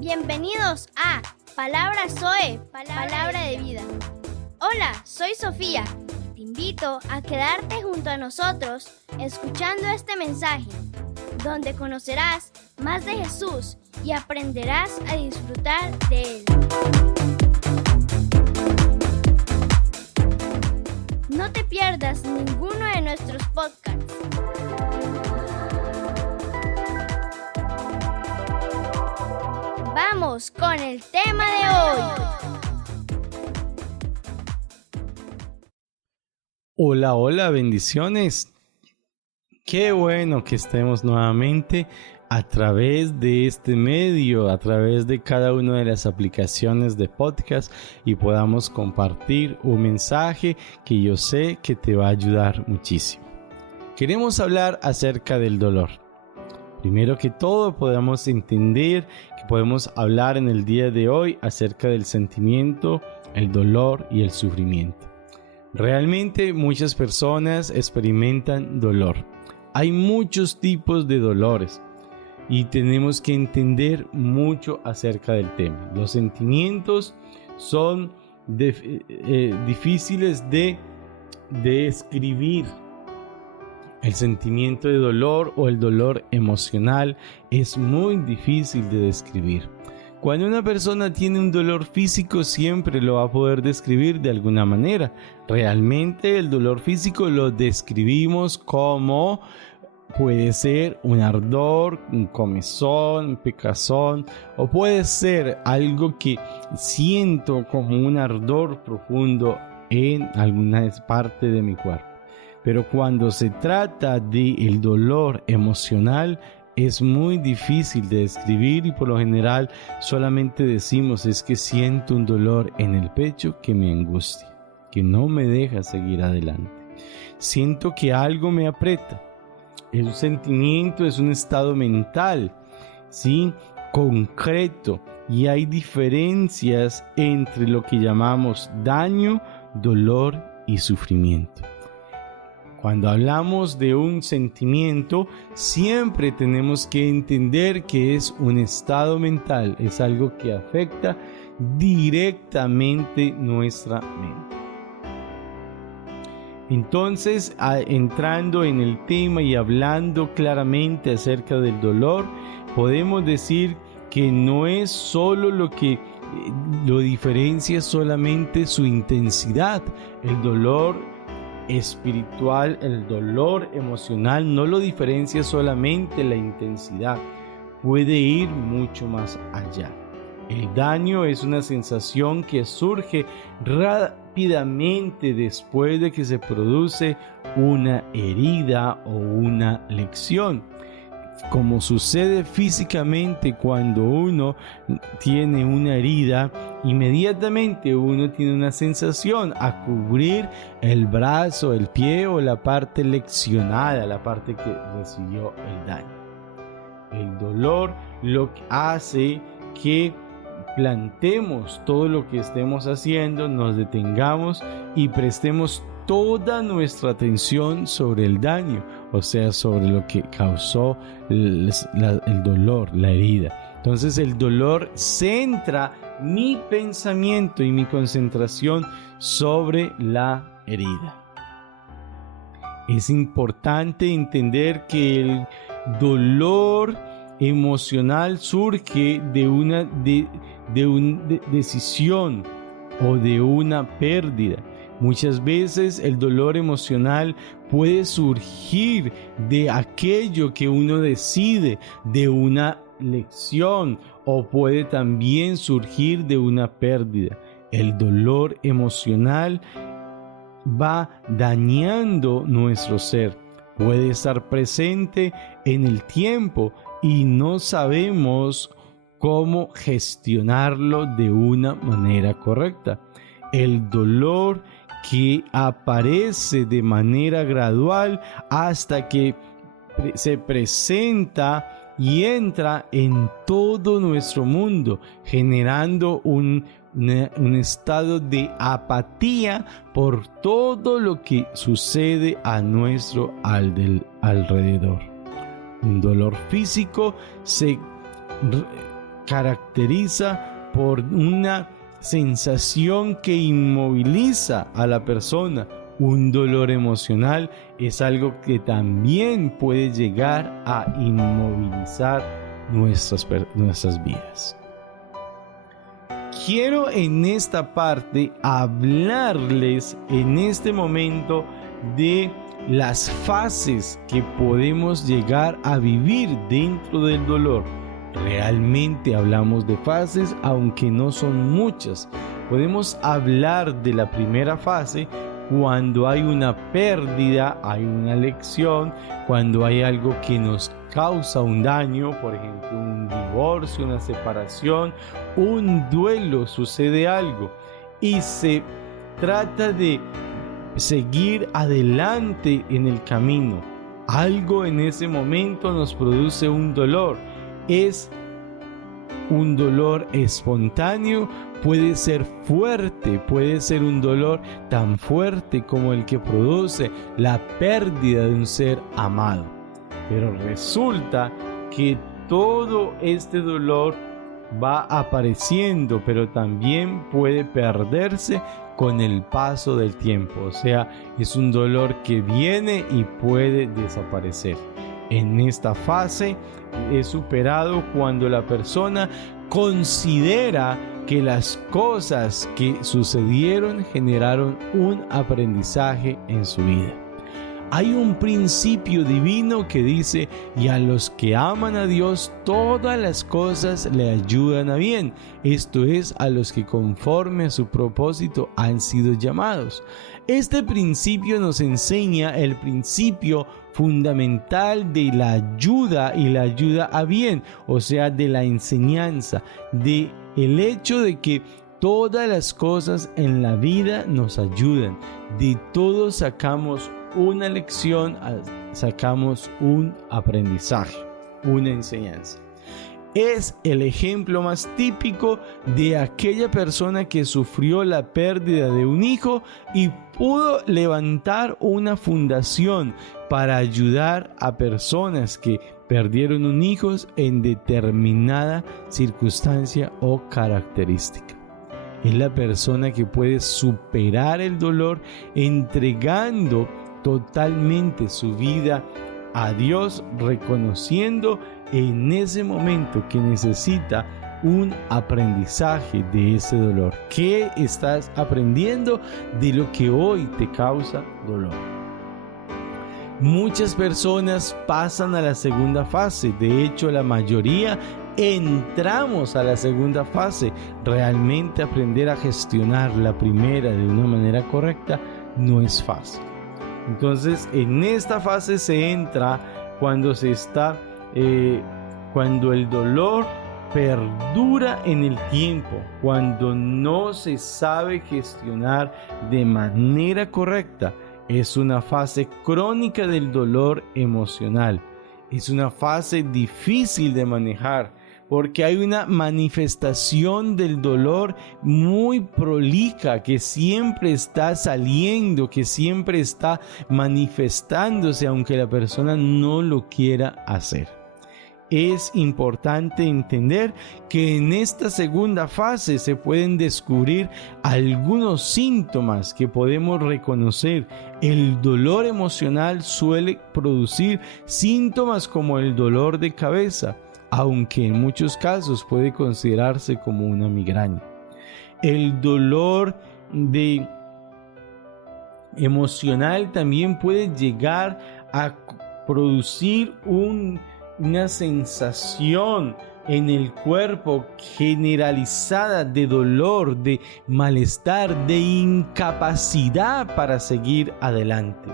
Bienvenidos a Palabra Zoe, Palabra de Vida. Hola, soy Sofía. Te invito a quedarte junto a nosotros escuchando este mensaje, donde conocerás más de Jesús y aprenderás a disfrutar de Él. No te pierdas ninguno de nuestros podcasts. Vamos con el tema de hoy. Hola, bendiciones. Qué bueno que estemos nuevamente a través de este medio, a través de cada una de las aplicaciones de podcast y podamos compartir un mensaje que yo sé que te va a ayudar muchísimo. Queremos hablar acerca del dolor. Primero que todo, podemos entender que podemos hablar en el día de hoy acerca del sentimiento, el dolor y el sufrimiento. Realmente muchas personas experimentan dolor. Hay muchos tipos de dolores y tenemos que entender mucho acerca del tema. Los sentimientos son difíciles de describir. El sentimiento de dolor o el dolor emocional es muy difícil de describir. Cuando una persona tiene un dolor físico, siempre lo va a poder describir de alguna manera. Realmente el dolor físico lo describimos como puede ser un ardor, un comezón, un picazón, o puede ser algo que siento como un ardor profundo en alguna parte de mi cuerpo. Pero cuando se trata del dolor emocional, es muy difícil de describir y por lo general solamente decimos es que siento un dolor en el pecho que me angustia, que no me deja seguir adelante. Siento que algo me aprieta. El sentimiento es un estado mental, ¿sí? Concreto, y hay diferencias entre lo que llamamos daño, dolor y sufrimiento. Cuando hablamos de un sentimiento, siempre tenemos que entender que es un estado mental, es algo que afecta directamente nuestra mente. Entonces, entrando en el tema y hablando claramente acerca del dolor, podemos decir que no es solo lo que lo diferencia solamente su intensidad. El dolor espiritual, el dolor emocional no lo diferencia solamente la intensidad, puede ir mucho más allá. El daño es una sensación que surge rápidamente después de que se produce una herida o una lesión. Como sucede físicamente cuando uno tiene una herida, inmediatamente uno tiene una sensación a cubrir el brazo, el pie o la parte lesionada, la parte que recibió el daño. El dolor lo que hace que plantemos todo lo que estemos haciendo, nos detengamos y prestemos toda nuestra atención sobre el daño, o sea, sobre lo que causó el dolor, la herida. Entonces el dolor centra mi pensamiento y mi concentración sobre la herida. Es importante entender que el dolor emocional surge de una decisión o de una pérdida. Muchas veces el dolor emocional puede surgir de aquello que uno decide, de una lección, o puede también surgir de una pérdida. El dolor emocional va dañando nuestro ser. Puede estar presente en el tiempo y no sabemos cómo gestionarlo de una manera correcta. El dolor que aparece de manera gradual hasta que se presenta y entra en todo nuestro mundo, generando un estado de apatía por todo lo que sucede a nuestro alrededor. Un dolor físico caracteriza por una sensación que inmoviliza a la persona. Un dolor emocional es algo que también puede llegar a inmovilizar nuestras vidas. Quiero en esta parte hablarles en este momento de las fases que podemos llegar a vivir dentro del dolor. Realmente hablamos de fases, aunque no son muchas. Podemos hablar de la primera fase cuando hay una pérdida, hay una lección, cuando hay algo que nos causa un daño, por ejemplo, un divorcio, una separación, un duelo, sucede algo y se trata de seguir adelante en el camino. Algo en ese momento nos produce un dolor. Es un dolor espontáneo, puede ser fuerte, puede ser un dolor tan fuerte como el que produce la pérdida de un ser amado. Pero resulta que todo este dolor va apareciendo, pero también puede perderse con el paso del tiempo. O sea, es un dolor que viene y puede desaparecer. En esta fase es superado cuando la persona considera que las cosas que sucedieron generaron un aprendizaje en su vida. Hay un principio divino que dice: y a los que aman a Dios todas las cosas le ayudan a bien. Esto es, a los que conforme a su propósito han sido llamados. Este principio nos enseña el principio fundamental de la ayuda y la ayuda a bien, o sea, de la enseñanza, de el hecho de que todas las cosas en la vida nos ayudan, de todo sacamos una lección, sacamos un aprendizaje, una enseñanza. Es el ejemplo más típico de aquella persona que sufrió la pérdida de un hijo y pudo levantar una fundación para ayudar a personas que perdieron un hijo en determinada circunstancia o característica. Es la persona que puede superar el dolor entregando totalmente su vida a Dios, reconociendo en ese momento que necesita un aprendizaje de ese dolor. ¿Qué estás aprendiendo de lo que hoy te causa dolor? Muchas personas pasan a la segunda fase. De hecho, la mayoría entramos a la segunda fase. Realmente aprender a gestionar la primera de una manera correcta no es fácil. Entonces, en esta fase se entra cuando cuando el dolor perdura en el tiempo, cuando no se sabe gestionar de manera correcta. Es una fase crónica del dolor emocional. Es una fase difícil de manejar porque hay una manifestación del dolor muy prolija que siempre está saliendo, que siempre está manifestándose aunque la persona no lo quiera hacer. Es importante entender que en esta segunda fase se pueden descubrir algunos síntomas que podemos reconocer. El dolor emocional suele producir síntomas como el dolor de cabeza, aunque en muchos casos puede considerarse como una migraña. El dolor emocional también puede llegar a producir una sensación en el cuerpo generalizada de dolor, de malestar, de incapacidad para seguir adelante.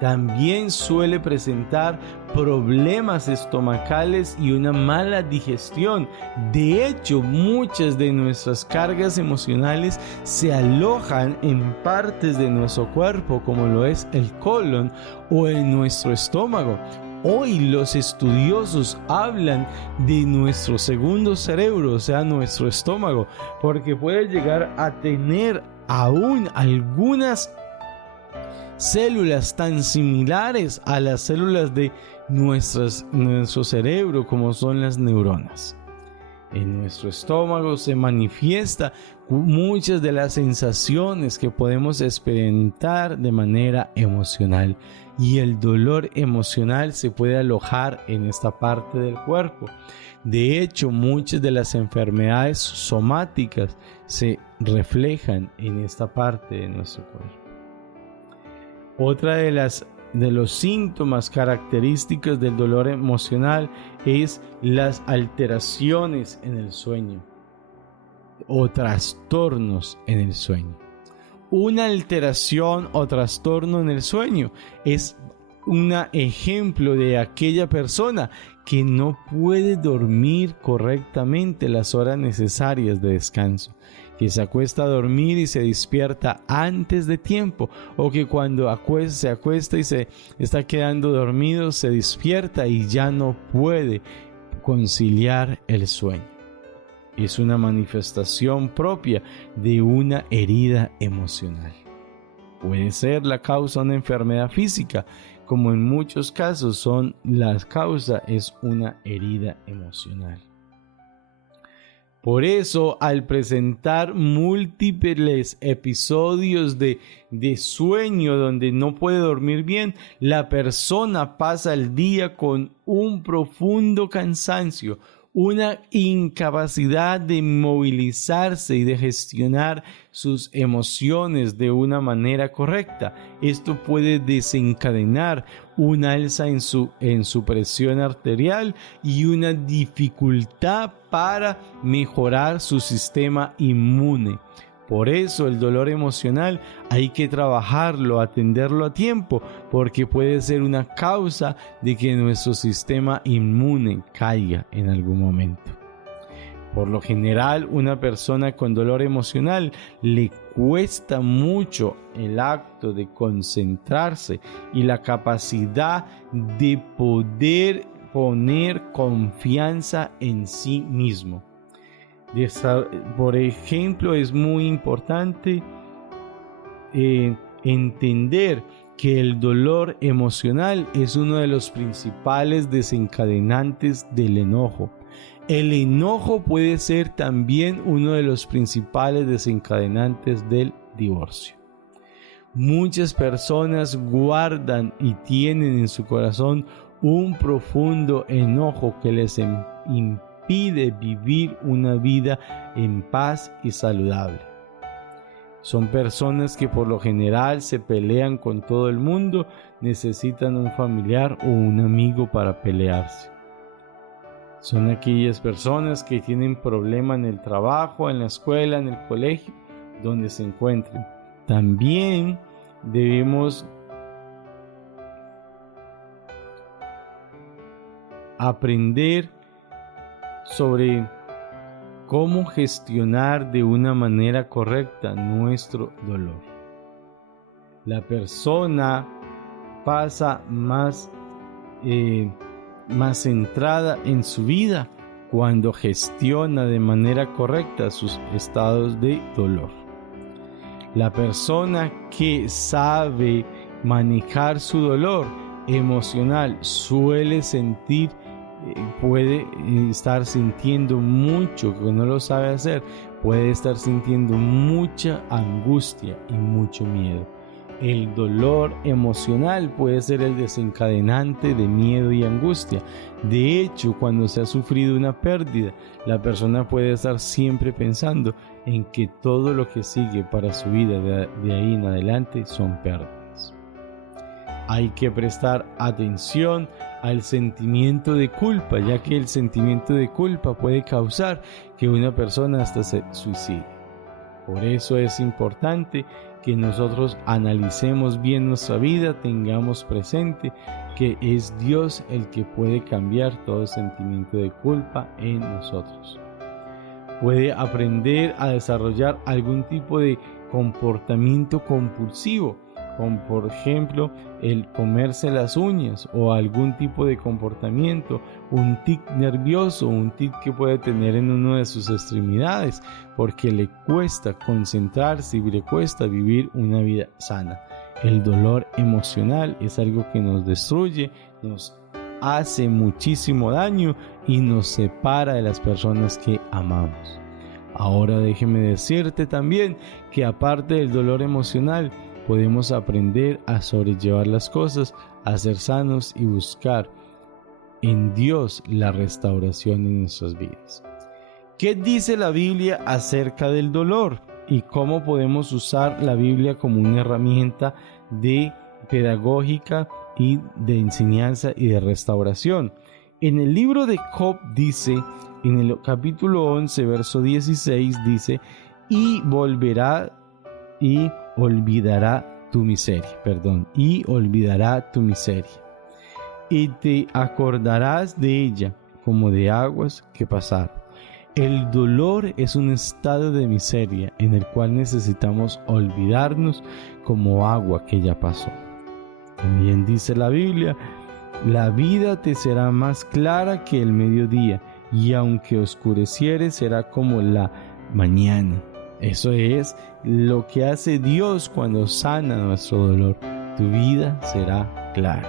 También suele presentar problemas estomacales y una mala digestión. De hecho, muchas de nuestras cargas emocionales se alojan en partes de nuestro cuerpo, como lo es el colon o en nuestro estómago. Hoy los estudiosos hablan de nuestro segundo cerebro, o sea, nuestro estómago, porque puede llegar a tener aún algunas células tan similares a las células de nuestro cerebro como son las neuronas. En nuestro estómago se manifiesta muchas de las sensaciones que podemos experimentar de manera emocional, y el dolor emocional se puede alojar en esta parte del cuerpo. De hecho, muchas de las enfermedades somáticas se reflejan en esta parte de nuestro cuerpo. Otra de los síntomas característicos del dolor emocional es las alteraciones en el sueño o trastornos en el sueño. Una alteración o trastorno en el sueño es un ejemplo de aquella persona que no puede dormir correctamente las horas necesarias de descanso, que se acuesta a dormir y se despierta antes de tiempo, o que cuando se acuesta y se está quedando dormido se despierta y ya no puede conciliar el sueño. Es una manifestación propia de una herida emocional. Puede ser la causa de una enfermedad física, como en muchos casos la causa es una herida emocional. Por eso, al presentar múltiples episodios de sueño donde no puede dormir bien, la persona pasa el día con un profundo cansancio, una incapacidad de movilizarse y de gestionar sus emociones de una manera correcta. Esto puede desencadenar un alza en su presión arterial y una dificultad para mejorar su sistema inmune. Por eso el dolor emocional hay que trabajarlo, atenderlo a tiempo, porque puede ser una causa de que nuestro sistema inmune caiga en algún momento. Por lo general, una persona con dolor emocional le cuesta mucho el acto de concentrarse y la capacidad de poder poner confianza en sí mismo. Por ejemplo, es muy importante entender que el dolor emocional es uno de los principales desencadenantes del enojo. El enojo puede ser también uno de los principales desencadenantes del divorcio. Muchas personas guardan y tienen en su corazón un profundo enojo que les impide vivir una vida en paz y saludable. Son personas que por lo general se pelean con todo el mundo, necesitan un familiar o un amigo para pelearse. Son aquellas personas que tienen problemas en el trabajo, en la escuela, en el colegio, donde se encuentren. También debemos aprender sobre cómo gestionar de una manera correcta nuestro dolor. La persona pasa más centrada en su vida cuando gestiona de manera correcta sus estados de dolor. La persona que sabe manejar su dolor emocional puede estar sintiendo mucho, que no lo sabe hacer, puede estar sintiendo mucha angustia y mucho miedo. El dolor emocional puede ser el desencadenante de miedo y angustia. De hecho, cuando se ha sufrido una pérdida, la persona puede estar siempre pensando en que todo lo que sigue para su vida de ahí en adelante son pérdidas. Hay que prestar atención al sentimiento de culpa, ya que el sentimiento de culpa puede causar que una persona hasta se suicide. Por eso es importante que nosotros analicemos bien nuestra vida, tengamos presente que es Dios el que puede cambiar todo sentimiento de culpa en nosotros. Puede aprender a desarrollar algún tipo de comportamiento compulsivo, como por ejemplo el comerse las uñas o algún tipo de comportamiento, un tic nervioso, un tic que puede tener en una de sus extremidades, porque le cuesta concentrarse y le cuesta vivir una vida sana. El dolor emocional es algo que nos destruye, nos hace muchísimo daño y nos separa de las personas que amamos. Ahora déjeme decirte también que aparte del dolor emocional, podemos aprender a sobrellevar las cosas, a ser sanos y buscar en Dios la restauración en nuestras vidas. ¿Qué dice la Biblia acerca del dolor? ¿Y cómo podemos usar la Biblia como una herramienta de pedagógica y de enseñanza y de restauración? En el libro de Job dice, en el capítulo 11, verso 16, dice, y volverá y olvidará tu miseria, y olvidará tu miseria, y te acordarás de ella como de aguas que pasaron. El dolor es un estado de miseria en el cual necesitamos olvidarnos como agua que ya pasó. También dice la Biblia, la vida te será más clara que el mediodía, y aunque oscureciere será como la mañana. Eso es lo que hace Dios cuando sana nuestro dolor. Tu vida será clara.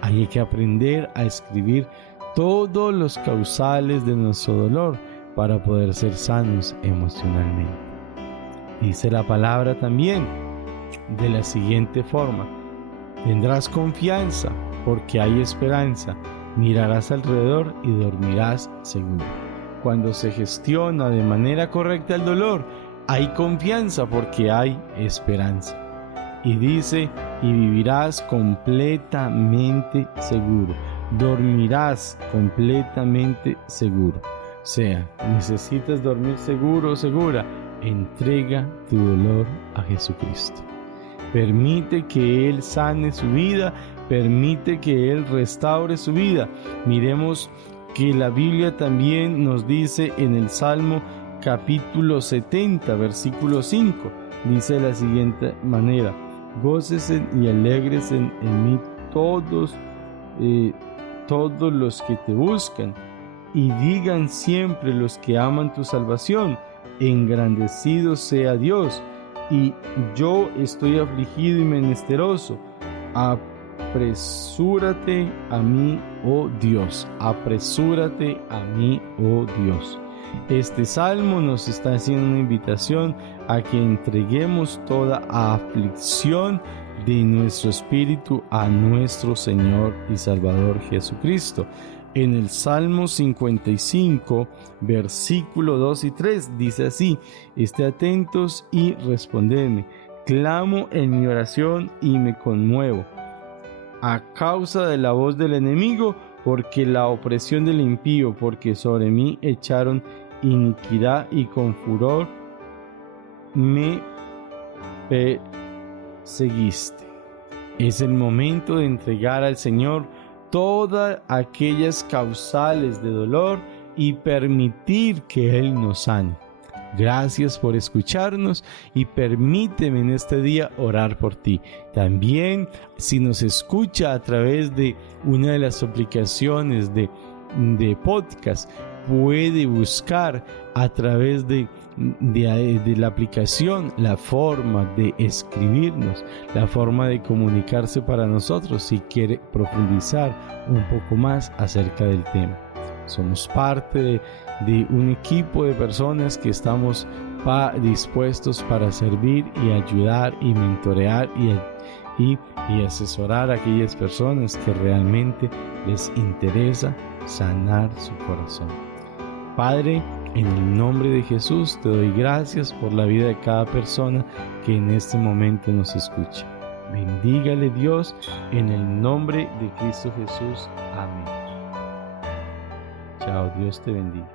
Hay que aprender a escribir todos los causales de nuestro dolor para poder ser sanos emocionalmente. Dice la palabra también de la siguiente forma: tendrás confianza porque hay esperanza, mirarás alrededor y dormirás seguro. Cuando se gestiona de manera correcta el dolor, hay confianza porque hay esperanza. Y dice, y vivirás completamente seguro, dormirás completamente seguro. O sea, necesitas dormir seguro o segura, entrega tu dolor a Jesucristo. Permite que Él sane su vida, permite que Él restaure su vida. Miremos que la Biblia también nos dice en el Salmo capítulo 70, versículo 5, dice de la siguiente manera: gócesen y alégresen en mí todos los que te buscan, y digan siempre los que aman tu salvación, engrandecido sea Dios, y yo estoy afligido y menesteroso. Apresúrate a mí, oh Dios, apresúrate a mí, oh Dios. Este salmo nos está haciendo una invitación a que entreguemos toda aflicción de nuestro espíritu a nuestro Señor y Salvador Jesucristo. En el Salmo 55, versículo 2 y 3, dice así: esté atentos y respondedme, clamo en mi oración y me conmuevo a causa de la voz del enemigo, porque la opresión del impío, porque sobre mí echaron iniquidad y con furor me perseguiste. Es el momento de entregar al Señor todas aquellas causales de dolor y permitir que Él nos sane. Gracias por escucharnos y permíteme en este día orar por ti. También, si nos escucha a través de una de las aplicaciones de podcast, puede buscar a través de la aplicación la forma de escribirnos, la forma de comunicarse para nosotros si quiere profundizar un poco más acerca del tema. Somos parte de un equipo de personas que estamos dispuestos para servir y ayudar y mentorear y asesorar a aquellas personas que realmente les interesa sanar su corazón. Padre, en el nombre de Jesús te doy gracias por la vida de cada persona que en este momento nos escucha. Bendígale Dios en el nombre de Cristo Jesús. Amén. Chao, Dios te bendiga.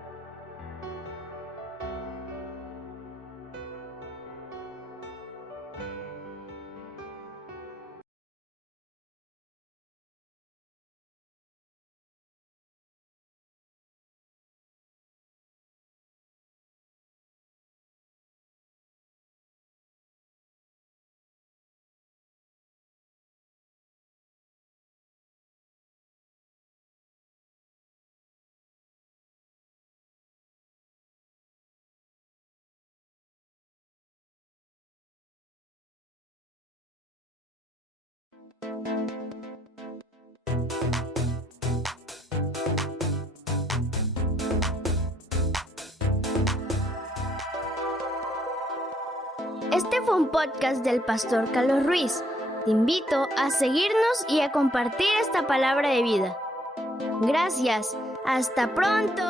Este fue un podcast del pastor Carlos Ruiz. Te invito a seguirnos y a compartir esta palabra de vida. Gracias. ¡Hasta pronto!